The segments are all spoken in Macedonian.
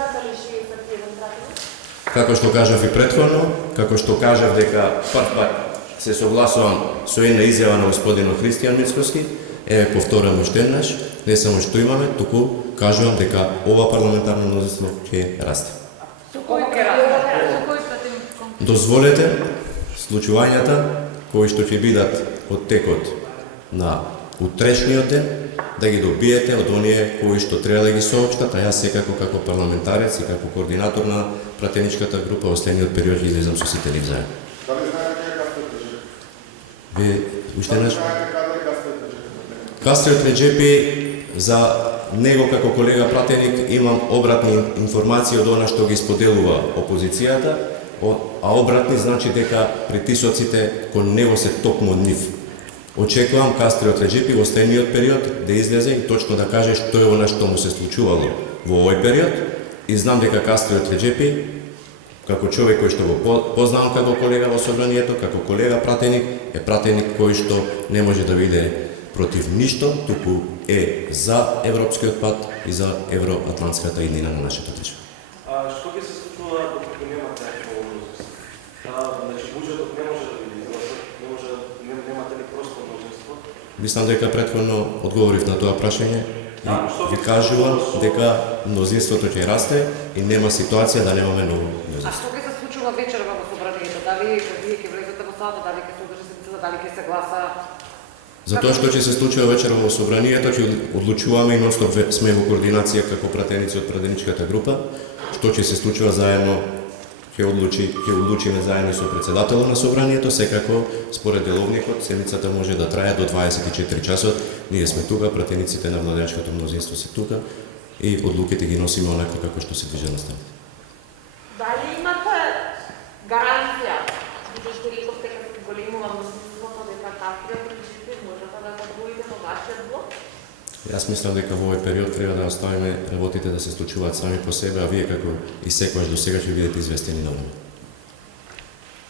имате ли 61 пратеник? Како што кажав и претходно, како што кажав дека прв пат се согласувам со една изјава на господинот Христијан Мицкоски, повторам уште еднаш, не само што имаме, туку кажувам дека ова парламентарно мнозинство ќе расте. Со кој ќе расте? Со кој пратеник? Дозволете случувањата кои што ќе бидат од текот на утрешниот ден да ги добиете од оние кои што треба да ги соопштат, а јас секако како парламентарец и како координатор на пратеничката група во следниот период ќе излезам со сите нив заедно. Дали знаете кој е Кастриот Реджепи? Вие уште еднаш? Знаете каде е Кастриот Реджепи? Кастриот Реджепи, за него како колега пратеник имам обратни информации од она што ги споделува опозицијата, а обратни значи дека притисоците кон него се токму од нив. Очекувам Кастриот Реджепи во следниот период да излезе и точно да каже што е она што му се случувало во овој период и знам дека Кастриот Реджепи, како човек кој што го познавам како колега во собранието, како колега пратеник, е пратеник кој што не може да биде против ништо, туку е за европскиот пат и за евроатлантската иднина на нашата држава. Што ќе се случува докато немате ово мнозинство? Значи буџетот не може да биде изгласат, немате ли просто мнозинство? Мислам дека претходно одговорив на тоа прашање и ви кажувам дека мнозинството ќе расте и нема ситуација да немаме ново А мнозинство. што ќе се случува вечерва во собранието? Дали вие ќе влезете во салата, дали ќе се одржи седмицата, дали ќе се гласа? За тоа што ќе се случува вечер во собранието, ќе одлучуваме и ностоп сме во координација како пратеници од пратеничката група, што ќе се случува заедно, ќе одлучиме заедно со претседателот на собранието, секако според деловникот седмицата може да трае до 24 часот. Ние сме тука, пратениците на владеачкото мнозинство се тука и одлуките ги носиме онака како што се движат на станите. Дали имате гаранција, бидејќи што рековте како големува мнозинството дека Кастриот Реджепи можете да го одвоите во вашиот блок? Јас мислам дека во овој период треба да оставиме работите да се случуваат сами по себе, а вие како и секогаш до сега ќе бидете известени на време.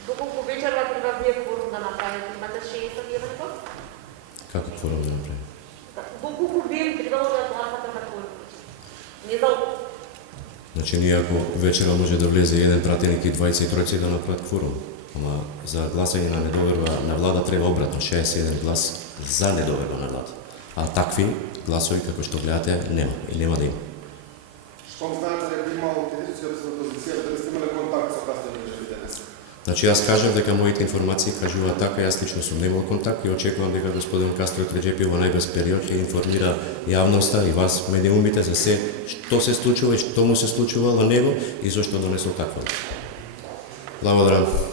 Доколку вечерва треба вие кворум да направите, имате 61 глас? Како кворум да направиме? Доколку вие требало да гласате за кворум? Не за Значи ние ако вечера може да влезе еден пратеник и двајца и тројца да направат кворум. Ама за гласање на недоверба на влада треба обратно 61 глас за недоверба на влада. А такви гласови како што гледате нема и нема да има. Штом знаете дека има опозицијата за опозицијата, дали сте имале контакт со Кастриот Реджепи денес? Значи јас кажав дека моите информации кажуваат така, јас лично сум немал контакт и очекувам дека господин Кастриот Реджепи во најбрз период ќе информира јавноста и вас медиумите за се што се случува и што му се случувало него и зошто донесол таква. Благодарам.